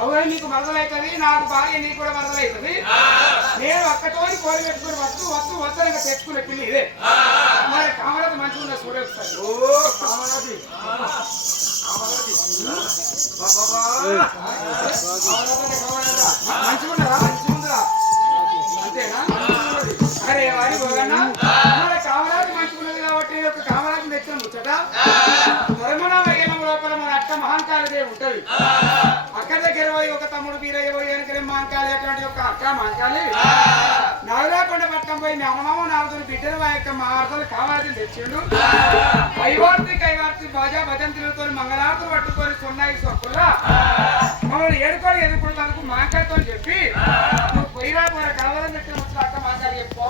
అవునా నీకు మరదలవుతుంది, నాకు భార్య నీకు కూడా మరదలవుతుంది. నేను ఒక్కతోని కోరి పెట్టుకుని వస్తూ వస్తూ వద్దనగా తెచ్చుకునే పిల్లి ఇదే. మరి కామరాజు మంచిగా ఉన్న చూడేస్తాడు. మంచిగున్నారా? మంచిగుందా? అంతేనా? అరే వారి పోగన్నా మరి కామరాజు మంచిగున్నది కాబట్టి ఒక కామరాజు తెచ్చిన ముచ్చట ధర్మన వైగనం లోపల మన అక్క మహాంకాళిదే ఉంటది. అక్క దగ్గర పోయి ఒక తమ్ముడు వీరయ్య పోయి వెనకనే మహాంకాళి అటువంటి ఒక అక్క మహాంకాళి నాగరాకొండ పట్టం పోయి మీ అమ్మమ్మ నాలుగు బిడ్డలు మా యొక్క మహార్థాలు కామరాజుని తెచ్చిండు. కైవార్తి బాజా భజంతులతో మంగళార్తులు పట్టుకొని సున్నాయి సొక్కుల్లా మమ్మల్ని ఏడుకొని ఎదుర్కొంటానికి మాంకాడితో చెప్పి నువ్వు పోయినా పోయిన కావాలని పెట్టిన వచ్చిన అక్క మాంకాడి చెప్పుకో.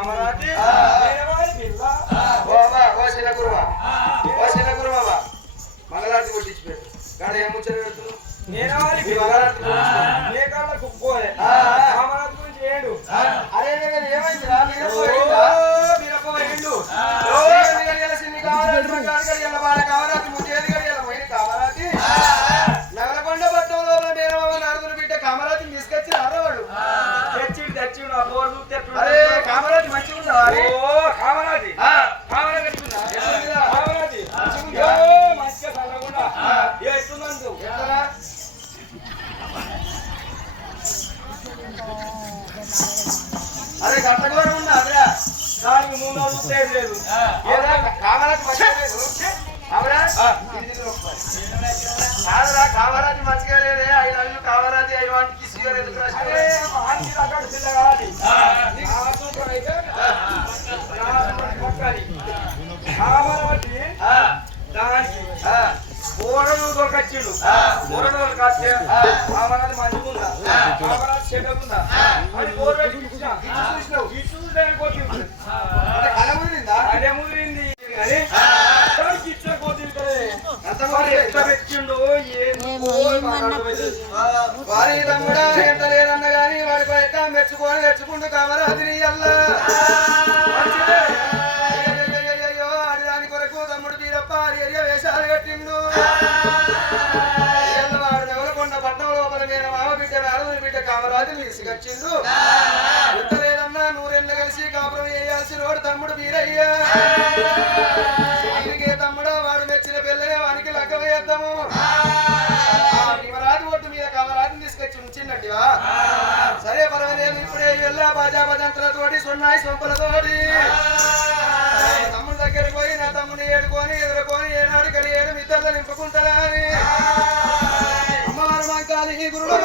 కామరాజు మంగళారతి కొట్టించి పెట్టు కాడ ఏం ముచ్చట పెడుతున్నావు నేను కామరాజు గురించి ఏడు అరే ఏమైంది కామరాజు ముందేది గడియాల పోయిన కామరాజు నగలకొండ పట్టణం లోపల మేనమామ నారదుల బిడ్డ కామరాజుని తీసుకొచ్చి రావాడు తెచ్చిడు ఆ బోర్ అరే కామరాజు మంచిగా ఉందా కామరాజు మంచిగా చల్లకుండా ఎట్లుందందు అరే గట్టగోరం ఉందా అదే దానికి 3 రోజులు సేవ్ లేదు కామరాజు మంచిగా లేదు కామరాజు మంచిగా లేదే 5 అడుగులు కామరాజు 5 వాటికి ఇసులేదు కామరాజు దానికి పూరడు దొరకచ్చిండు పూరడు దొరకచ్చే కామరాజు మంచిగుందా కామరాజు చెడ్డగుందా అని బోర్ పెట్టి చూసినావు కళ ముదిరిందా అదే ముదిరింది కానీ ఇచ్చే కోతి పెట్టిండు వారి తమ్ముడా ఎంత లేదన్న గాని వాడి బయట మెచ్చుకుంటూ కామరాజుని అల్లా దాని కొరకు తమ్ముడు వీరప్ప వేషాలు కట్టిండు వాడు నెవలకొండ పట్టణం లోపల మీద మామ బిడ్డ నారదుని బిడ్డ కామరాజుని తీసుకొచ్చిండు ఎంత లేదన్నా 100 ఏళ్ళు కలిసి కాపురం వేయాల్సి రోడ్డు తమ్ముడు వీరయ్య తమ్ముడు వాడు మెచ్చిన పిల్లనే వానికి లగ్గ వేద్దాము రాజు ఒడ్డు మీద కామరాజుని తీసుకొచ్చి ఉంచిండటివా సరే పర్వాలేదు ఇప్పుడే వెళ్ళా బాజా భజంత్రతోటి సున్నాయి సొంపలతోటి తమ్ముడి దగ్గరికి పోయి నా తమ్ముని ఏడుకొని ఎదుర్కొని ఏనాడు కలిగేడు మిద్దర్లు నింపుకుంటారా అని అమ్మవారు మంకాలి గురుడు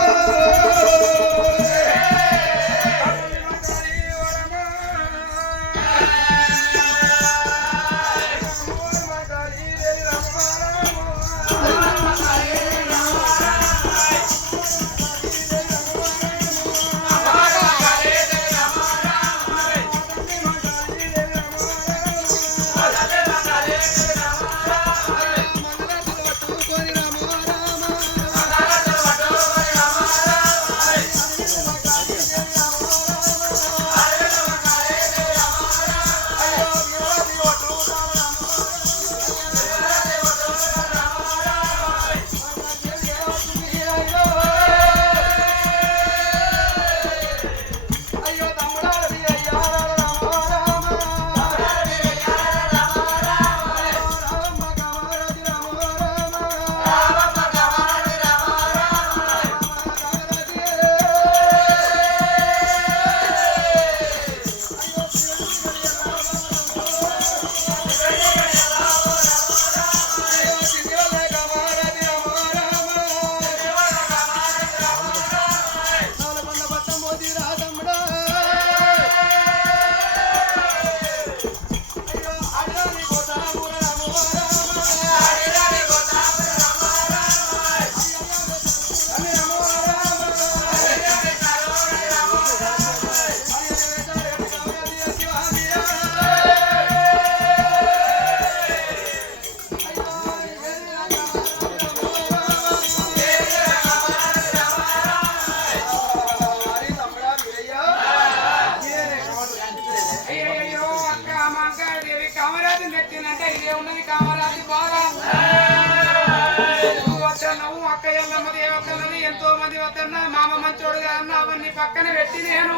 పక్కన పెట్టి నేను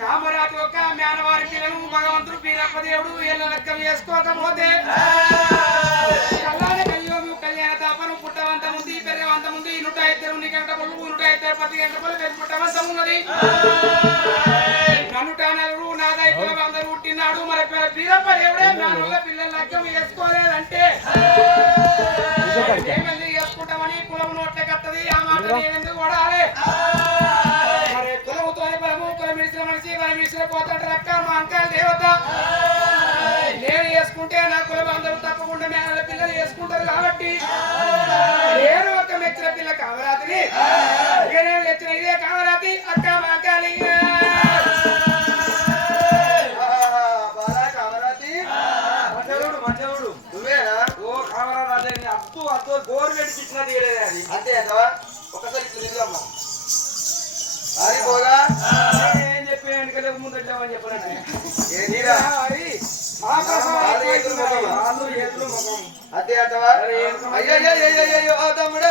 కామరాజు ఒక మేనవారి పిల్లలు భగవంతుడు వీరప్ప దేవుడు వీళ్ళ లెక్క వేసుకోకపోతే కళ్యాణ తాపను పుట్టవంత ఉంది పెరగవంత ఉంది 105 నిగంట పొల్లు 105 10 గంట పొల్లు పుట్టవంత ఉన్నది నన్నుట నలుగురు నాదై పిల్లలు అందరూ పుట్టినాడు మరి వీరప్ప దేవుడే నాలుగుల పిల్లల లెక్క వేసుకోలేదంటే ఏమైంది వేసుకుంటామని కులం నోట్ల కట్టది ఆ మాట నేనెందుకు కొడాలి పోతాడు రక్క మా అంకాల దేవత నేను వేసుకుంటే నా కులం అందరూ తప్పకుండా మేనల పిల్లలు వేసుకుంటారు కాబట్టి నేను ఒక మెచ్చిన పిల్ల కామరాతిని నేను తెచ్చిన ఇదే కామరాతి అక్క మా అంకాలి అంతే అంటవా ఒకసారి ఇట్లా తిరిగమ్మా అది పోగా ఏం చెప్పి వెనకలే ముందు వచ్చామని చెప్పాను ఏంటిరా మహాప్రసాదం అంతే అంటవా అయ్యో తమ్ముడా